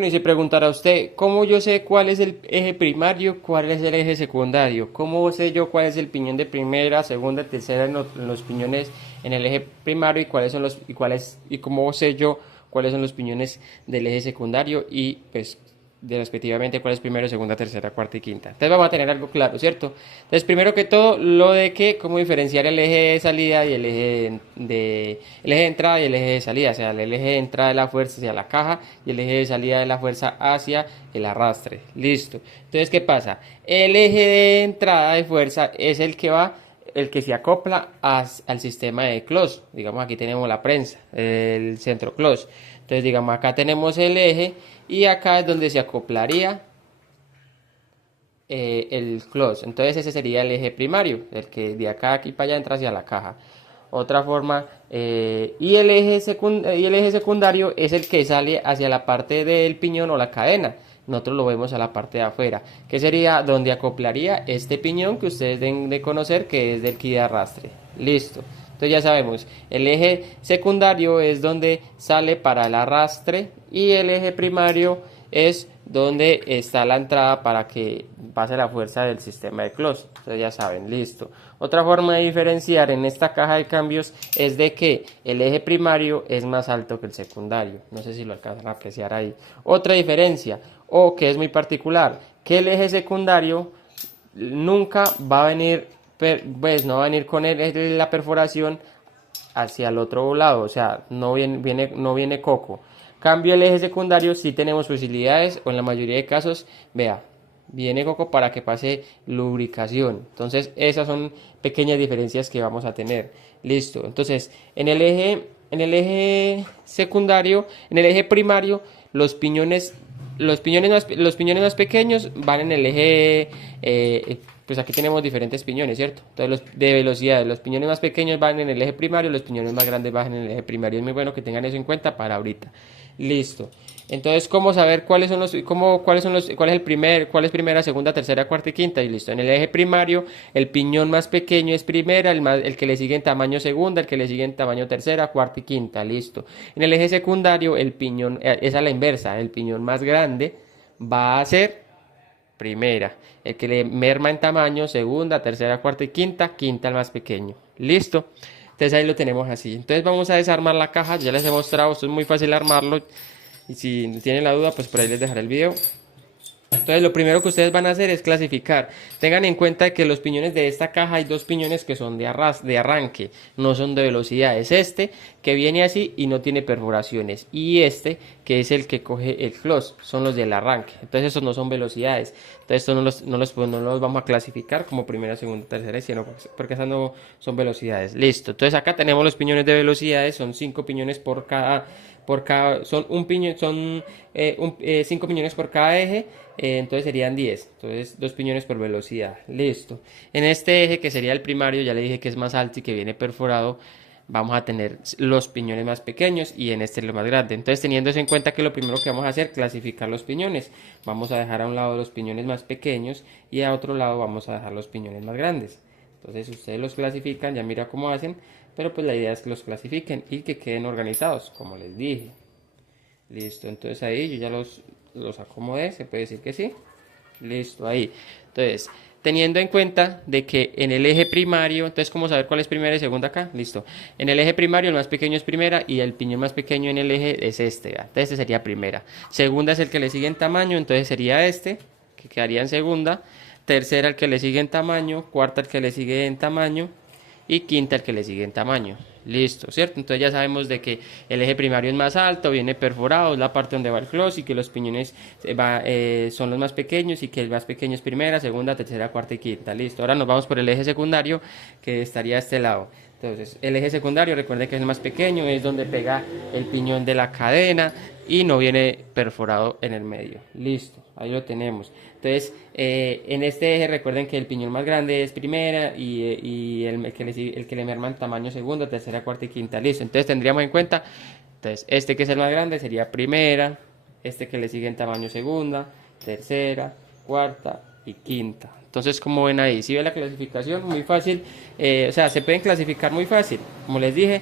Y se preguntará usted, ¿cómo yo sé cuál es el eje primario, cuál es el eje secundario? ¿Cómo sé yo cuál es el piñón de primera, segunda, tercera en los piñones en el eje primario y cuáles son los y cuáles y cómo sé yo cuáles son los piñones del eje secundario y pues de respectivamente cuál es primero, segunda, tercera, cuarta y quinta? Entonces vamos a tener algo claro, ¿cierto? Entonces primero que todo lo de que cómo diferenciar el eje de salida y el eje de entrada y el eje de salida, o sea, el eje de entrada de la fuerza hacia la caja y el eje de salida de la fuerza hacia el arrastre. Listo. Entonces, ¿qué pasa? El eje de entrada de fuerza es el que se acopla al sistema de closed. Digamos, aquí tenemos la prensa, el centro closed. Entonces, digamos, acá tenemos el eje y acá es donde se acoplaría el close. Entonces ese sería el eje primario, el que de acá aquí para allá entra hacia la caja. Otra forma, y el eje secundario es el que sale hacia la parte del piñón o la cadena. Nosotros lo vemos a la parte de afuera, que sería donde acoplaría este piñón que ustedes deben de conocer, que es del ki de arrastre. Listo. Entonces ya sabemos, el eje secundario es donde sale para el arrastre y el eje primario es donde está la entrada para que pase la fuerza del sistema de close. Entonces ya saben, listo. Otra forma de diferenciar en esta caja de cambios es de que el eje primario es más alto que el secundario. No sé si lo alcanzan a apreciar ahí. Otra diferencia, o que es muy particular, que el eje secundario nunca va a venir, pues no va a venir con la perforación hacia el otro lado, o sea, no viene coco. Cambio el eje secundario, si tenemos posibilidades, o en la mayoría de casos, vea, viene coco para que pase lubricación. Entonces, esas son pequeñas diferencias que vamos a tener. Listo. Entonces, en el eje secundario, en el eje primario, los piñones más pequeños van en el eje, pues aquí tenemos diferentes piñones, ¿cierto? Entonces los de velocidad, los piñones más pequeños van en el eje primario, los piñones más grandes van en el eje primario. Es muy bueno que tengan eso en cuenta para ahorita. Listo. Entonces, ¿cómo saber cuál es el cuál es primera, segunda, tercera, cuarta y quinta? Y listo. En el eje primario, el piñón más pequeño es primera, el que le sigue en tamaño segunda, el que le sigue en tamaño tercera, cuarta y quinta. Listo. En el eje secundario, el piñón, es a la inversa, el piñón más grande va a ser primera. El que le merma en tamaño, segunda, tercera, cuarta y quinta, quinta el más pequeño. Listo. Entonces ahí lo tenemos así. Entonces vamos a desarmar la caja. Ya les he mostrado, esto es muy fácil armarlo. Y si tienen la duda, pues por ahí les dejaré el video. Entonces lo primero que ustedes van a hacer es clasificar. Tengan en cuenta que los piñones de esta caja hay dos piñones que son de arranque, no son de velocidad. Es este que viene así y no tiene perforaciones. Y este que es el que coge el close, son los del arranque. Entonces esos no son velocidades. Entonces estos no los vamos a clasificar como primera, segunda, tercera, sino porque esas no son velocidades. Listo. Entonces acá tenemos los piñones de velocidades, son 5 piñones son un piñón, son 5 piñones por cada eje, entonces serían 10, entonces 2 piñones por velocidad, listo. En este eje que sería el primario, ya le dije que es más alto y que viene perforado, vamos a tener los piñones más pequeños y en este lo más grande. Entonces teniendo eso en cuenta, que lo primero que vamos a hacer es clasificar los piñones. Vamos a dejar a un lado los piñones más pequeños y a otro lado vamos a dejar los piñones más grandes. Entonces ustedes los clasifican, ya mira cómo hacen, pero pues la idea es que los clasifiquen y que queden organizados, como les dije. Listo, entonces ahí yo ya los acomodé, se puede decir que sí. Listo, ahí. Entonces, teniendo en cuenta de que en el eje primario, entonces, ¿cómo saber cuál es primera y segunda acá? Listo. En el eje primario el más pequeño es primera y el piñón más pequeño en el eje es este. ¿Verdad? Entonces, este sería primera. Segunda es el que le sigue en tamaño, entonces sería este, que quedaría en segunda. Tercera el que le sigue en tamaño, cuarta el que le sigue en tamaño y quinta el que le sigue en tamaño. Listo, ¿cierto? Entonces ya sabemos de que el eje primario es más alto, viene perforado, es la parte donde va el close y que los piñones son los más pequeños y que el más pequeño es primera, segunda, tercera, cuarta y quinta. Listo, ahora nos vamos por el eje secundario que estaría a este lado. Entonces, el eje secundario, recuerden que es el más pequeño, es donde pega el piñón de la cadena y no viene perforado en el medio. Listo, ahí lo tenemos. Entonces, en este eje recuerden que el piñón más grande es primera y el que le merma en tamaño segunda, tercera, cuarta y quinta. Listo, entonces tendríamos en cuenta, entonces este que es el más grande sería primera, este que le sigue en tamaño segunda, tercera, cuarta y quinta. Entonces, como ven ahí, si ven la clasificación, muy fácil, o sea, se pueden clasificar muy fácil. Como les dije,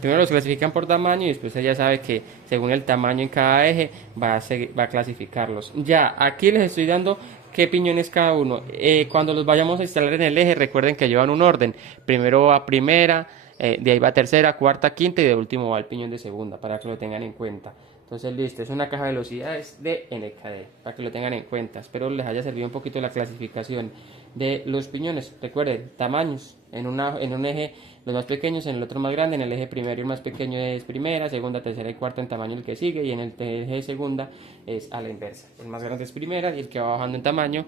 Primero los clasifican por tamaño y después ella sabe que según el tamaño en cada eje va a clasificarlos. Ya, aquí les estoy dando qué piñones cada uno. Cuando los vayamos a instalar en el eje, recuerden que llevan un orden. Primero va primera, de ahí va tercera, cuarta, quinta y de último va el piñón de segunda, para que lo tengan en cuenta. Entonces, listo, es una caja de velocidades de NKD, para que lo tengan en cuenta. Espero les haya servido un poquito la clasificación de los piñones. Recuerden, tamaños, en un eje los más pequeños, en el otro más grande, en el eje primero el más pequeño es primera, segunda, tercera y cuarta en tamaño el que sigue, y en el eje de segunda es a la inversa. El más grande es primera y el que va bajando en tamaño,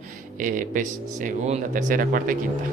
pues segunda, tercera, cuarta y quinta.